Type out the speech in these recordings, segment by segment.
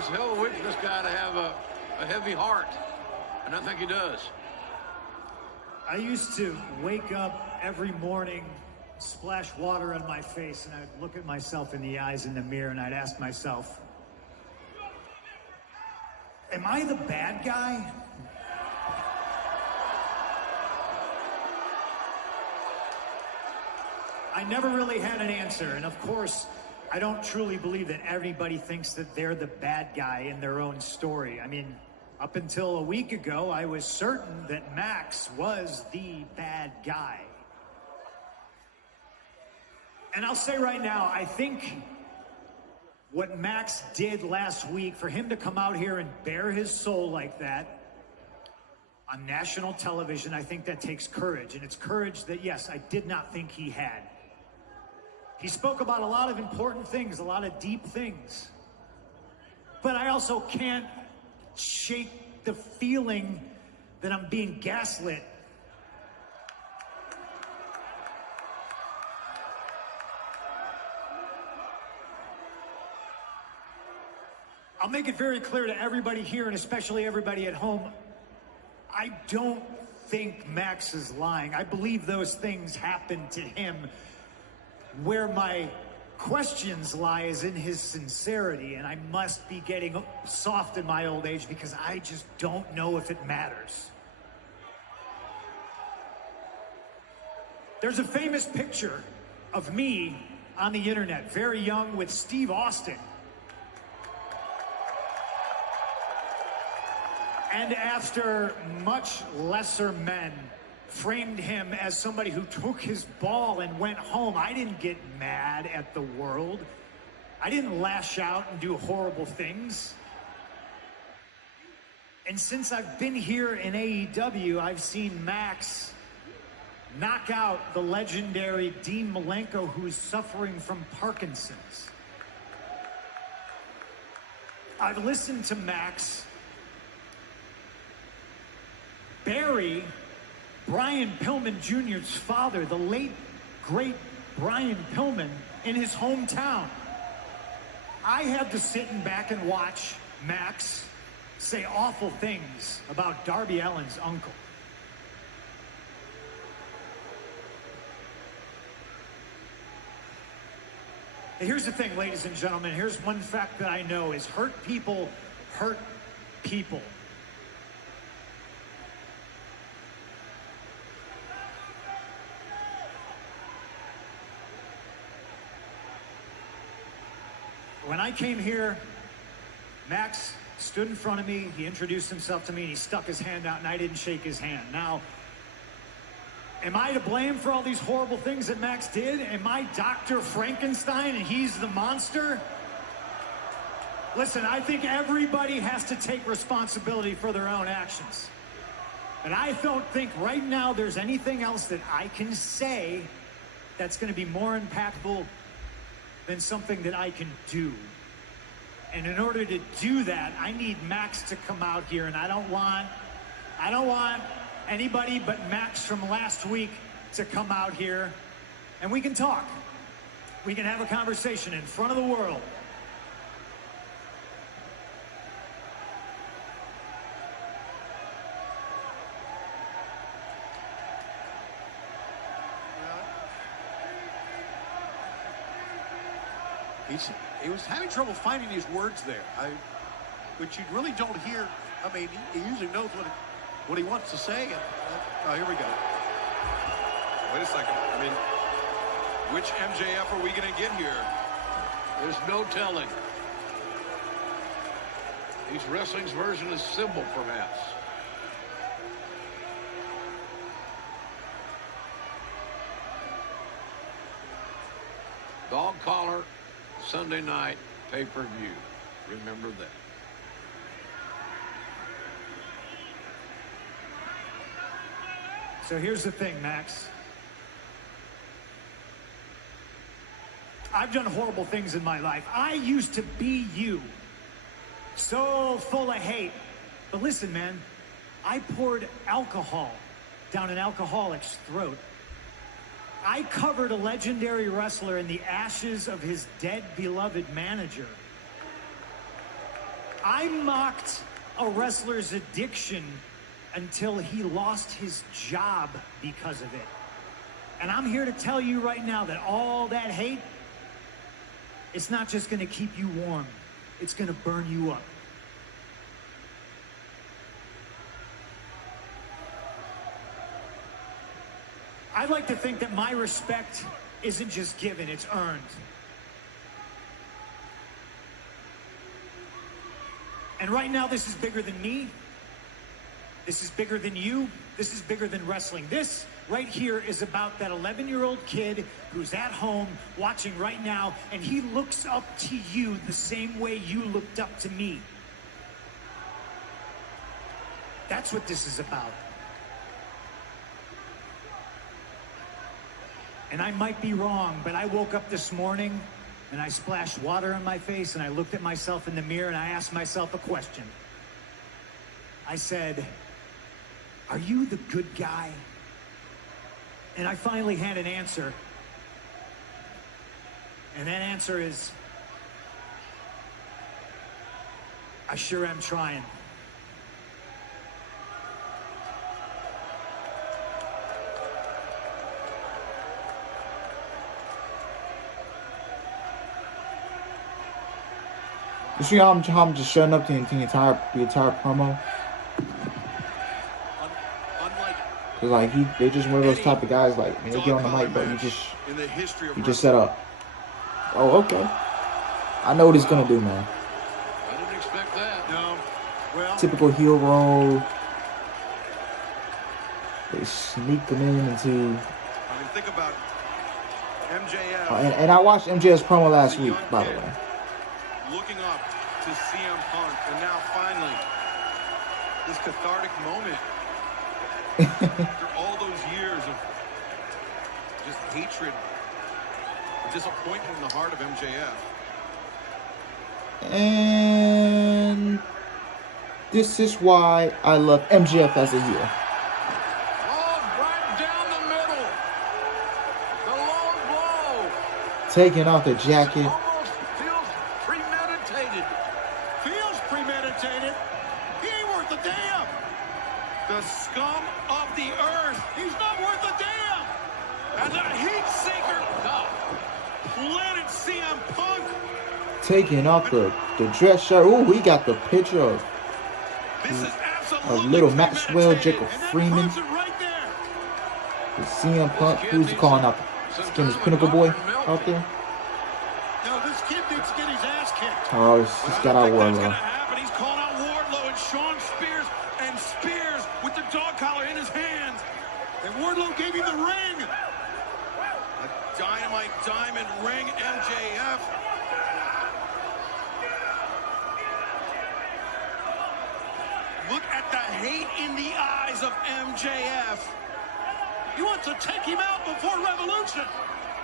It's a hell of a week for this guy to have a heavy heart, and I think he does. I used to wake up every morning, splash water on my face, and I'd look at myself in the eyes in the mirror, and I'd ask myself, am I the bad guy? I never really had an answer, and of course, I don't truly believe that everybody thinks that they're the bad guy in their own story. I mean, up until a week ago, I was certain that Max was the bad guy. And I'll say right now, I think what Max did last week, for him to come out here and bare his soul like that on national television, I think that takes courage. And it's courage that, yes, I did not think he had. He spoke about a lot of important things, a lot of deep things. But I also can't shake the feeling that I'm being gaslit. I'll make it very clear to everybody here, and especially everybody at home, I don't think Max is lying. I believe those things happened to him. Where my questions lie is in his sincerity, and I must be getting soft in my old age because I just don't know if it matters. There's a famous picture of me on the internet, very young, with Steve Austin. And after much lesser men framed him as somebody who took his ball and went home, I didn't get mad at the world. I didn't lash out and do horrible things. And since I've been here in AEW, I've seen Max knock out the legendary Dean Malenko, who's suffering from Parkinson's. I've listened to Max bury Brian Pillman Jr.'s father, the late, great Brian Pillman, in his hometown. I had to sit in back and watch Max say awful things about Darby Allin's uncle. Here's the thing, ladies and gentlemen. Here's one fact that I know is hurt people hurt people. When I came here, Max stood in front of me, he introduced himself to me, and he stuck his hand out, and I didn't shake his hand. Now, am I to blame for all these horrible things that Max did? Am I Dr. Frankenstein and he's the monster? Listen, I think everybody has to take responsibility for their own actions. And I don't think right now there's anything else that I can say that's going to be more impactful than something that I can do. And in order to do that, I need Max to come out here, and I don't want anybody but Max from last week to come out here, and we can talk. We can have a conversation in front of the world. He was having trouble finding his words there, which you really don't hear. I mean, he usually knows what he wants to say. And, oh, here we go. Wait a second. I mean, which MJF are we going to get here? There's no telling. Each wrestling's version is simple, perhaps. Dog collar, Sunday night pay-per-view. Remember that. So here's the thing, Max. I've done horrible things in my life. I used to be you. So full of hate. But listen, man, I poured alcohol down an alcoholic's throat. I covered a legendary wrestler in the ashes of his dead beloved manager. I mocked a wrestler's addiction until he lost his job because of it. And I'm here to tell you right now that all that hate, it's not just going to keep you warm. It's going to burn you up. I'd like to think that my respect isn't just given, it's earned. And right now, this is bigger than me. This is bigger than you. This is bigger than wrestling. This right here is about that 11-year-old kid who's at home watching right now, and he looks up to you the same way you looked up to me. That's what this is about. And I might be wrong, but I woke up this morning and I splashed water on my face and I looked at myself in the mirror and I asked myself a question. I said, are you the good guy? And I finally had an answer. And that answer is, I sure am trying. You see how I'm just shutting up the entire promo? Cause like they just one of those type of guys like when they get on the mic, but you just set up. Oh, okay. I know what he's gonna do, man. I didn't expect that. No. Well, Typical heel roll. They sneak them into. I mean, think about MJF. And I watched MJF's promo last week, by the way. Looking up to CM Punk, and now finally, this cathartic moment. After all those years of just hatred, or disappointment in the heart of MJF. And this is why I love MJF as a heel. Oh, right down the middle. The low blow. Taking off the jacket. Almost feels premeditated. feels premeditated. He ain't worth a damn. The scum of the earth. He's not worth a damn. And the heat seeker planted CM Punk. Taking off the dress shirt. Ooh, we got the picture of This is absolutely little Maxwell, Jacob And that Freeman, proves it right there. the CM Punk. Who's he calling out? Skinny's Pinnacle Boy out there. No, this kid needs to get his ass kicked. Oh, it's got our That's Wardlow. gonna happen. He's calling out Wardlow and Sean Spears, and Spears with the dog collar in his hands. And Wardlow gave him the ring. A Dynamite diamond ring, MJF. Look at the hate in the eyes of MJF. He wants to take him out before Revolution.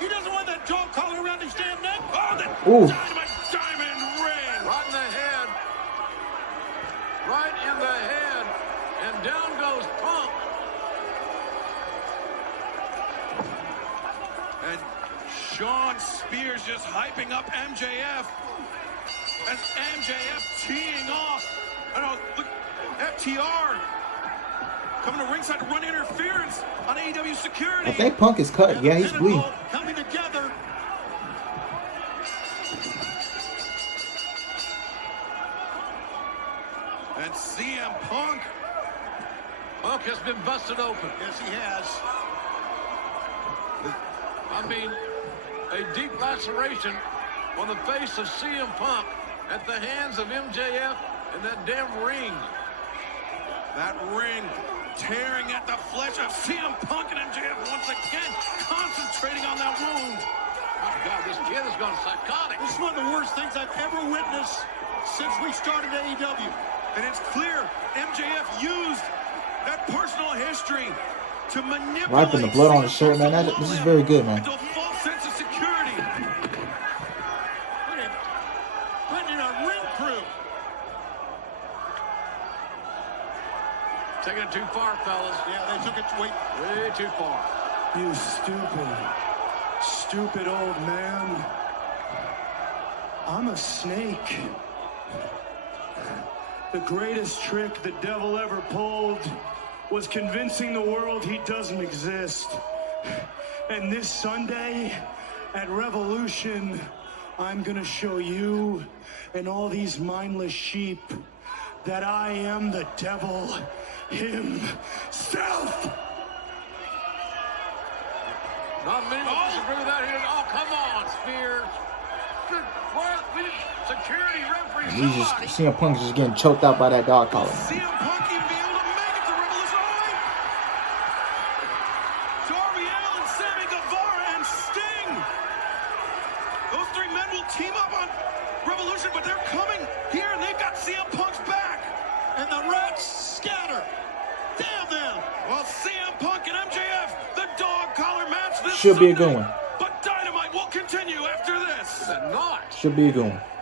He doesn't want that dog collar around his damn neck. Oh, the Ooh. Dynamite diamond ring. Right in the head. Right in the head. And down goes Punk. And Sean Spears just hyping up MJF. And MJF teeing off. I don't know, look, FTR coming to ringside to run interference on AEW security. I think Punk is cut. Yeah, he's bleeding. Coming together. And CM Punk. Punk has been busted open. Yes, he has. I mean, a deep laceration on the face of CM Punk at the hands of MJF in that damn ring. That ring tearing at the flesh of CM Punk, and MJF once again concentrating on that wound. My God, this kid has gone psychotic. This is one of the worst things I've ever witnessed since we started AEW. And it's clear MJF used that personal history to manipulate. Wiping the blood on his shirt, man. This is very good, man. Into a false sense of security. Look at him putting in a ring crew. Taking it too far, fellas. Yeah, they took it Way too far. You stupid old man. I'm a snake. The greatest trick the devil ever pulled was convincing the world he doesn't exist. And this Sunday at Revolution, I'm gonna show you and all these mindless sheep that I am the devil himself. Not many will disagree with that here. Oh, come on, Spears. Good work. Security referee. He's just CM Punk is just getting choked out by that dog collar. CM Punk even be able to make it to Revolution. Darby Allin, Sammy Guevara, and Sting. Those three men will team up on Revolution, but they're coming here, and they've got CM Punk's back. And the Reds scatter. Damn them. Well, CM Punk and MJF, the dog collar match this Should be a Sunday. good one. But Dynamite will continue after this. Not. Should be a good one.